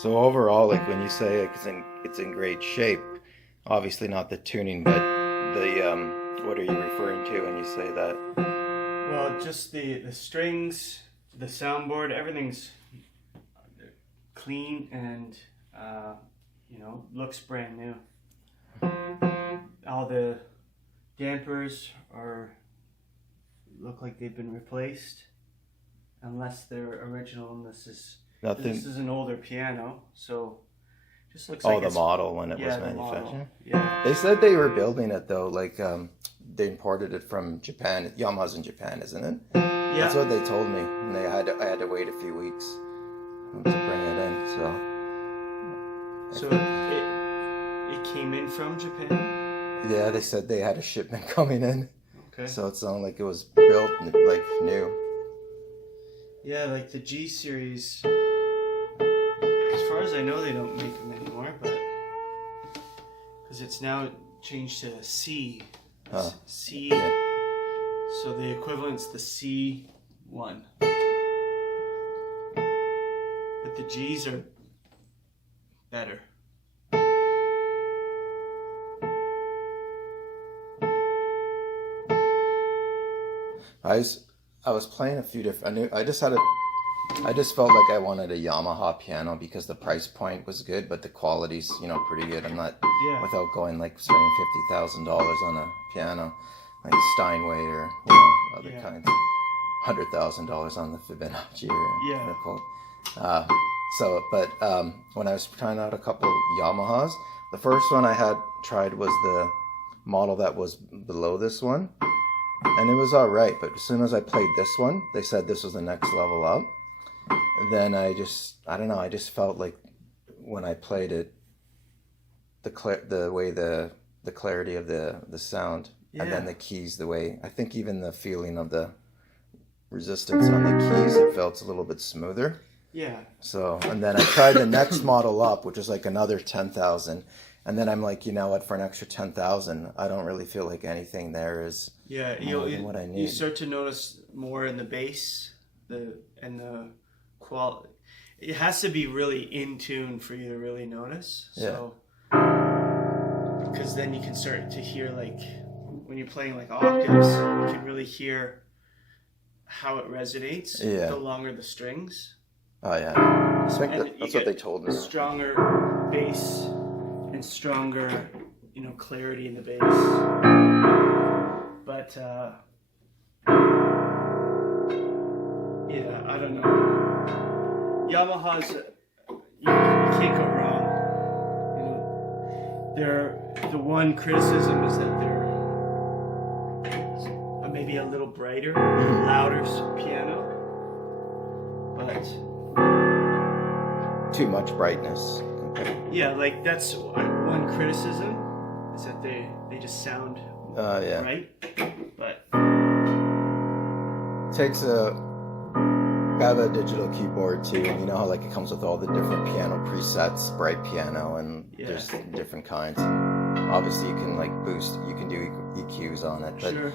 So overall, like when you say it's in great shape, obviously not the tuning, but the what are you referring to when you say that? Well, just the strings, the soundboard, everything's clean and looks brand new. All the dampers look like they've been replaced, unless they're original. And this is an older piano, so just looks like the model when it was manufactured. Yeah. They said they were building it though, like they imported it from Japan. Yamaha's in Japan, isn't it? Yeah. That's what they told me. And I had to wait a few weeks to bring it in. So it came in from Japan? Yeah, they said they had a shipment coming in. Okay. So it sounded like it was built like new. Yeah, like the G series. As far as I know, they don't make them anymore, but because it's now changed to C. C. Yeah. So the equivalent's the C1. But the G's are better. I was playing a few different. I just felt like I wanted a Yamaha piano because the price point was good, but the quality's pretty good. I'm not without going like spending $50,000 on a piano like Steinway or other kinds. $100,000 on the Fibonacci or when I was trying out a couple Yamahas, the first one I had tried was the model that was below this one. And it was all right, but as soon as I played this one, they said this was the next level up. Then I don't know, I just felt like when I played it, the clarity of the sound, and then the keys, the way, I think even the feeling of the resistance on the keys, it felt a little bit smoother. Yeah. So, and then I tried the next model up, which was like another 10,000. And then I'm like, you know what, for an extra 10,000, I don't really feel like anything there is more than what I need. You start to notice more in the bass, and the quality. It has to be really in tune for you to really notice. So, because then you can start to hear, like, when you're playing like octaves, you can really hear how it resonates the longer the strings. Oh yeah, I think that's what they told me. Stronger bass and stronger, clarity in the bass. But I don't know. Yamaha's, you can't go wrong. The one criticism is that they're maybe a little brighter, louder piano, but too much brightness. Yeah, like that's one criticism, is that they just sound right, but takes I have a digital keyboard too, and you know how like it comes with all the different piano presets, bright piano, and there's different kinds. Obviously you can like boost, you can do EQs on it, but sure.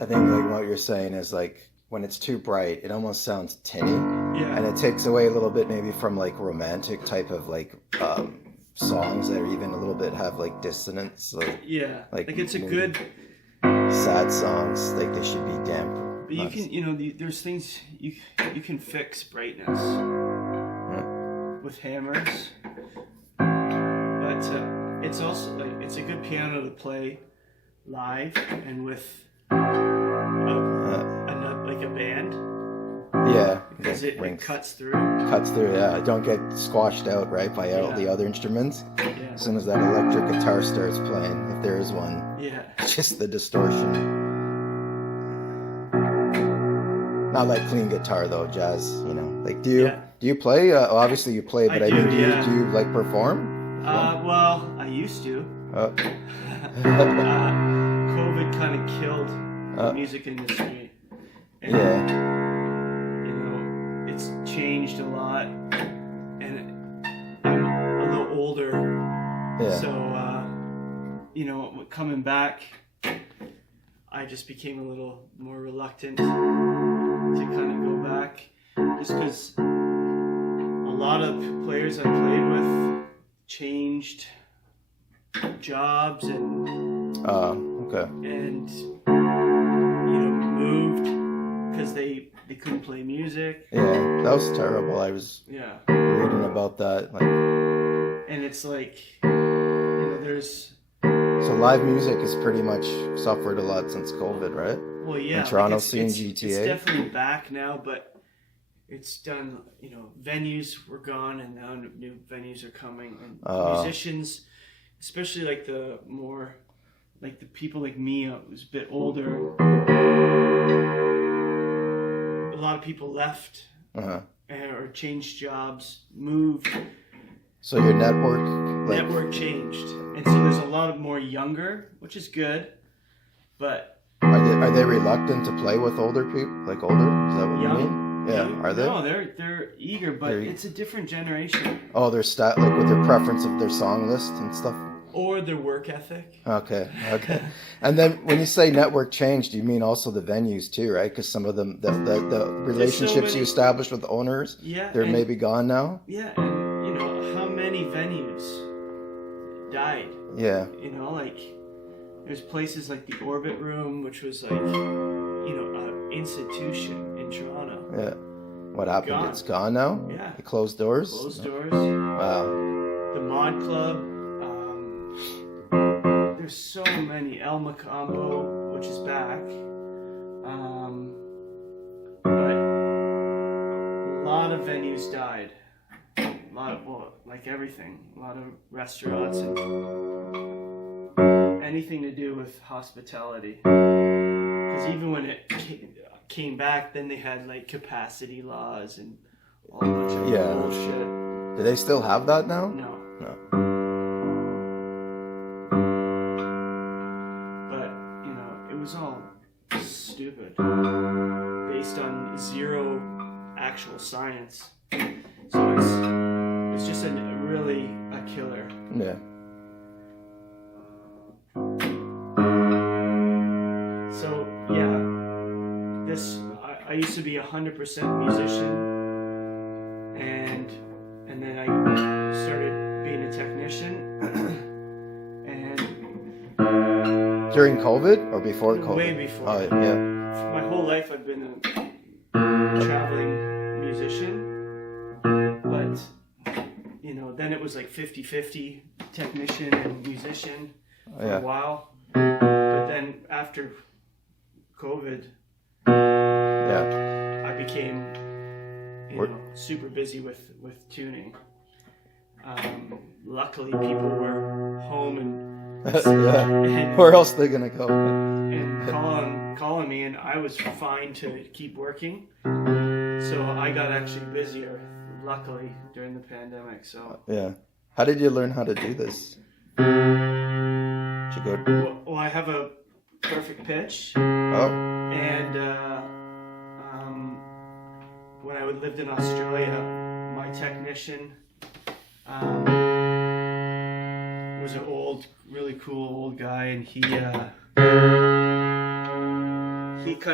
I think like what you're saying is like when it's too bright, it almost sounds tinny. Yeah. And it takes away a little bit maybe from like romantic type of like songs that are even a little bit have like dissonance. Like it's a good sad songs, like they should be damp. But you can, there's things you can fix brightness with hammers. But it's also like it's a good piano to play live and with like a band. Yeah, because it cuts through. Yeah. Don't get squashed out by all the other instruments. Yeah. As soon as that electric guitar starts playing, if there is one. Yeah. Just the distortion. Not like clean guitar though, jazz. Like do you play? Obviously you play, but do you like perform? Well, I used to. COVID kind of killed the music industry. And, it's changed a lot, and I'm a little older, so coming back, I just became a little more reluctant to kind of go back, just because a lot of players I played with changed jobs and okay. and moved because they couldn't play music. Yeah, that was terrible. I was reading about that. Like, and it's like, there's. So live music has pretty much suffered a lot since COVID, right? Well, yeah. In Toronto, like seeing GTA. It's definitely back now, but it's done. Venues were gone, and now new venues are coming, and musicians, especially like the people like me, who's a bit older. A lot of people left or changed jobs, moved. So your network changed, and so there's a lot of more younger, which is good, but are they reluctant to play with older people? Like older? Is that what you mean? Yeah, are they? No, they're eager, but it's a different generation. Oh, their like with their preference of their song list and stuff. Or their work ethic. Okay. And then when you say network changed, you mean also the venues too, right? Because some of them, the relationships you established with the owners, they're maybe gone now. Yeah, and how many venues died? Yeah. Like there's places like the Orbit Room, which was like an institution in Toronto. Yeah. What happened? It's gone now. Yeah. It closed doors. Wow. The Mod Club. There's so many. El Macambo, which is back. But a lot of venues died. Like everything. A lot of restaurants and anything to do with hospitality. Because even when it came back, then they had like capacity laws and all a bunch of bullshit. Do they still have that now? No. It was all stupid, based on zero actual science. So it's just really a killer. Yeah. So yeah, I used to be 100% musician, and then I started being a technician. During COVID or before COVID? Way before. Oh, yeah. My whole life I've been a traveling musician, but then it was like 50-50 technician and musician for a while. But then after COVID, I became super busy with tuning. Luckily, people were home and where else are they gonna go? And calling me, and I was fine to keep working. So I got actually busier, luckily, during the pandemic. So how did you learn how to do this? Did you go? Well, I have a perfect pitch. Oh. And when I lived in Australia, my technician was an really cool old guy, and he kind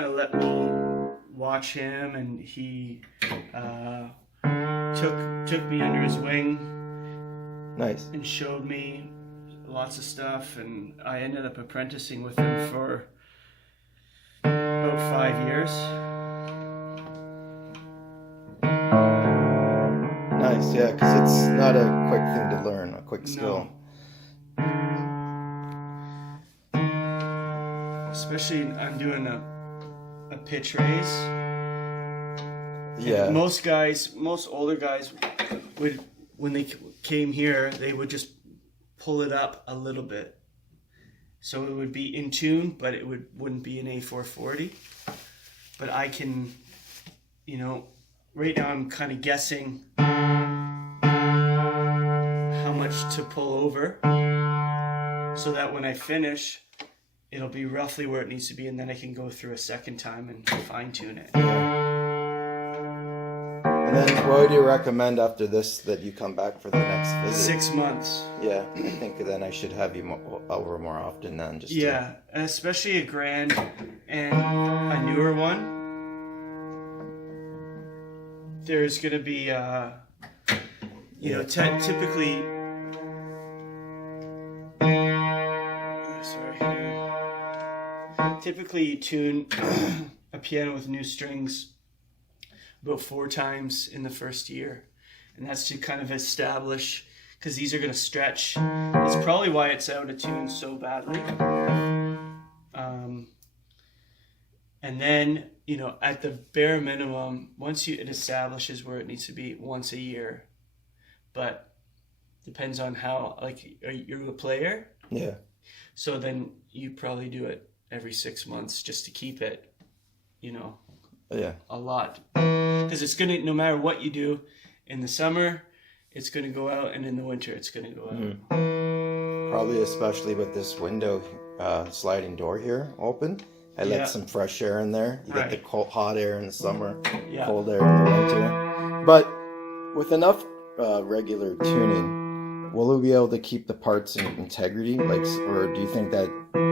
of let me watch him, and he took me under his wing. Nice. And showed me lots of stuff, and I ended up apprenticing with him for about 5 years. Nice, yeah, because it's not a quick thing to learn, a quick skill. Especially I'm doing a pitch raise. Yeah. And most older guys would, when they came here, they would just pull it up a little bit. So it would be in tune, but it wouldn't be an A440. But I can, right now I'm kind of guessing how much to pull over, so that when I finish, it'll be roughly where it needs to be, and then I can go through a second time and fine tune it. And then what would you recommend after this that you come back for the next visit? 6 months. Yeah, I think then I should have you over more often then. Especially a grand and a newer one. There's going to be You know, typically. Typically, you tune a piano with new strings about 4 times in the first year, and that's to kind of establish, because these are going to stretch. It's probably why it's out of tune so badly. And then, you know, at the bare minimum, once it establishes where it needs to be, once a year. But depends on how, like, are you a player? Yeah. So then you probably do it every 6 months just to keep it, you know, a lot. Because it's going to, no matter what you do in the summer, it's going to go out, and in the winter, it's going to go out. Probably especially with this window sliding door here open. I let some fresh air in there. You get the cold, hot air in the summer, cold air in the winter. But with enough regular tuning, will we be able to keep the parts in integrity? Like, or do you think that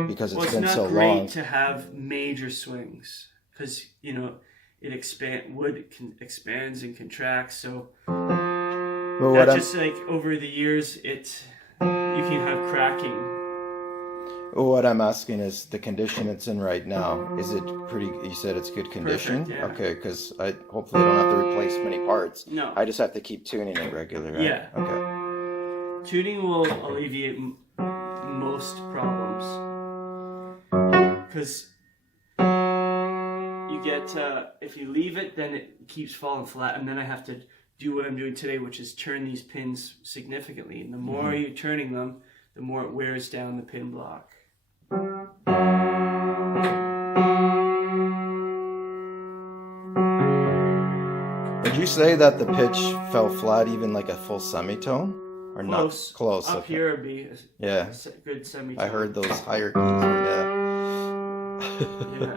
because it's been so long? It's not great to have major swings, because, you know, it expands and contracts. So just like over the years, you can have cracking. What I'm asking is the condition it's in right now. Is it pretty? You said it's good condition. Perfect, yeah. Okay, because I hopefully don't have to replace many parts. No. I just have to keep tuning it regularly. Right? Yeah. Okay. Tuning will alleviate most problems, because you get if you leave it, then it keeps falling flat, and then I have to do what I'm doing today, which is turn these pins significantly. And the more you're turning them, the more it wears down the pin block. Would you say that the pitch fell flat, even like a full semitone, or Close. not? Close. Up Okay. here would be Yeah. a good semitone. I heard those higher keys were Yeah.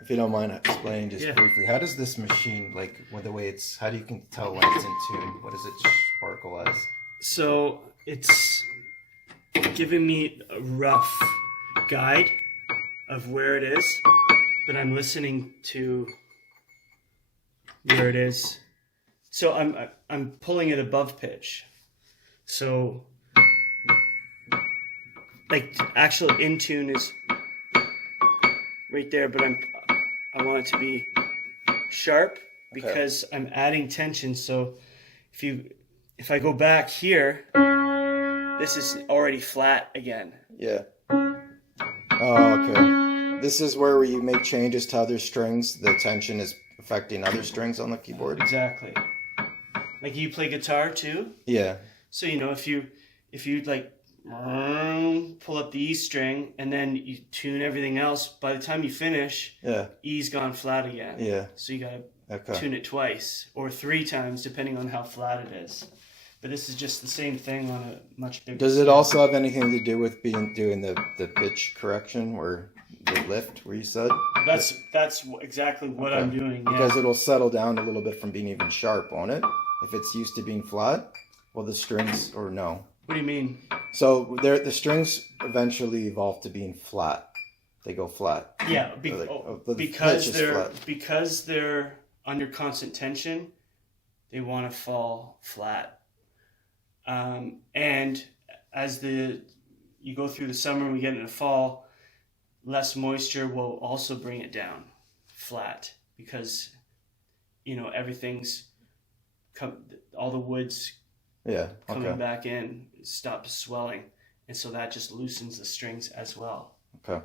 If you don't mind explaining just briefly, how does this machine, like, with the way it's, how do you can tell when it's in tune? What does it sparkle as? So it's giving me a rough guide of where it is, but I'm listening to where it is. So I'm pulling it above pitch. So like actual in tune is right there, but I want it to be sharp because I'm adding tension. So if I go back here, this is already flat again. Yeah. Oh, okay. This is where you make changes to other strings. The tension is affecting other strings on the keyboard. Exactly. Like you play guitar too? Yeah. So, you know, if you like pull up the E string and then you tune everything else, by the time you finish, E's gone flat again. Yeah. So you gotta tune it twice or 3 times depending on how flat it is. But this is just the same thing on a much bigger Does it scale. also have anything to do with doing the pitch correction or the lift where you said? That's exactly what I'm doing. Yeah. Because it'll settle down a little bit from being even sharp, won't it? If it's used to being flat, well, the strings, or no? What do you mean? So the strings eventually evolve to being flat. They go flat. Yeah, because they're under constant tension, they want to fall flat. And as you go through the summer and we get into fall, less moisture will also bring it down flat because, you know, everything's all the wood's coming back in, stops swelling, and so that just loosens the strings as well. Okay.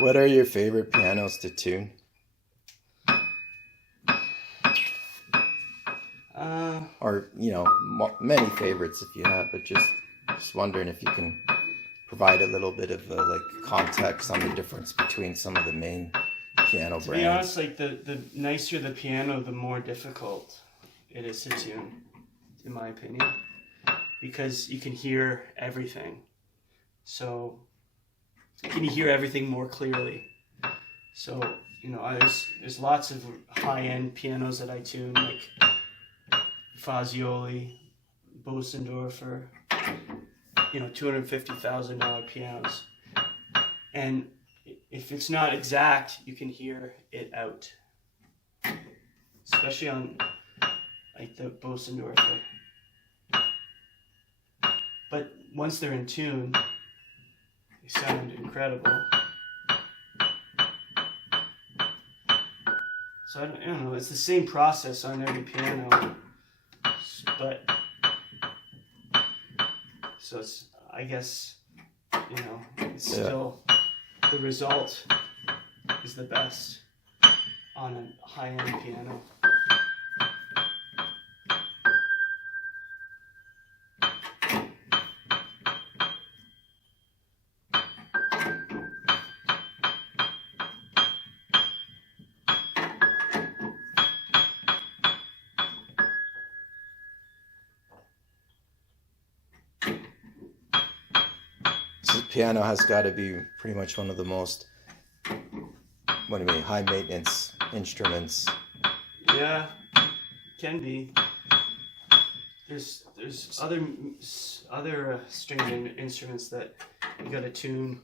What are your favorite pianos to tune? Or, you know, many favorites if you have, but just wondering if you can provide a little bit of like context on the difference between some of the main piano brands. To be honest, like the nicer the piano, the more difficult it is to tune, in my opinion, because you can hear everything. So can you hear everything more clearly? So, you know, there's lots of high-end pianos that I tune, like Fazioli, Bosendorfer, you know, $250,000 pianos. And if it's not exact, you can hear it out. Especially on like the Bosendorfer. But once they're in tune, they sound incredible. So I don't know, it's the same process on every piano, but so it's, I guess, you know, it's still, the result is the best on a high-end piano. Piano has got to be pretty much one of the most, what do you mean, high maintenance instruments. Yeah, can be. There's other stringed instruments that you got to tune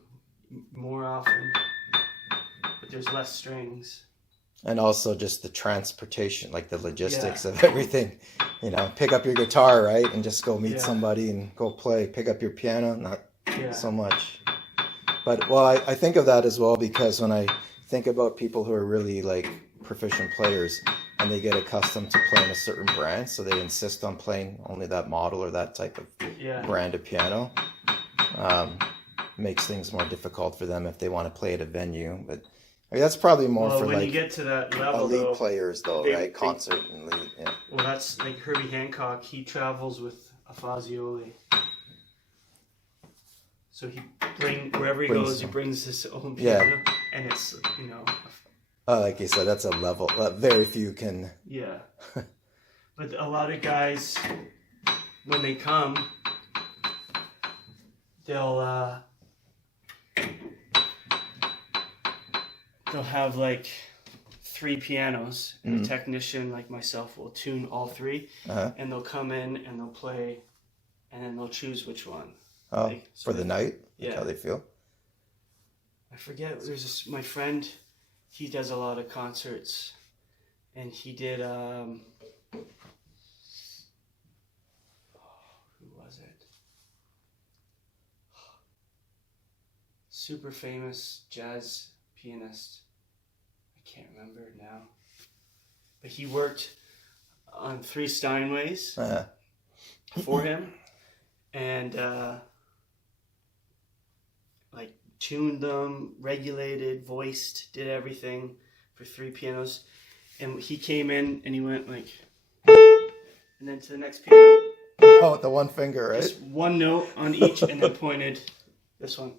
more often, but there's less strings. And also just the transportation, like the logistics of everything. You know, pick up your guitar, right, and just go meet somebody and go play. Pick up your piano, not so much. But well, I think of that as well, because when I think about people who are really like proficient players and they get accustomed to playing a certain brand, so they insist on playing only that model or that type of brand of piano, makes things more difficult for them if they want to play at a venue. But I mean, that's probably more for when like you get to that level, elite players, though, right? Concert and elite. Yeah. Well, that's like Herbie Hancock. He travels with a Fazioli. So wherever he goes, he brings his own piano, and it's, you know. Like you said, that's a level very few can. Yeah, but a lot of guys, when they come, they'll have like 3 pianos, and a technician like myself will tune all 3, and they'll come in and they'll play, and then they'll choose which one. Oh, for the night? Yeah. How they feel? I forget. There's my friend, he does a lot of concerts, and he did, who was it? Super famous jazz pianist. I can't remember now. But he worked on 3 Steinways for him, and like tuned them, regulated, voiced, did everything for 3 pianos. And he came in and he went like, and then to the next piano. Oh, with the one finger, right? Just one note on each, and then pointed this one.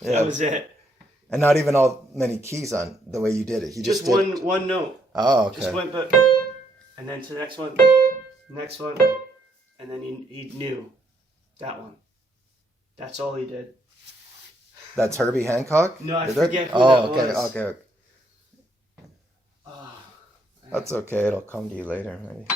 Yeah. That was it. And not even all many keys on the way you did it. He just did one note. Oh, okay. Just went, and then to the next one, and then he knew that one. That's all he did. That's Herbie Hancock? No, I forget who that was. Okay. That's okay. It'll come to you later, maybe.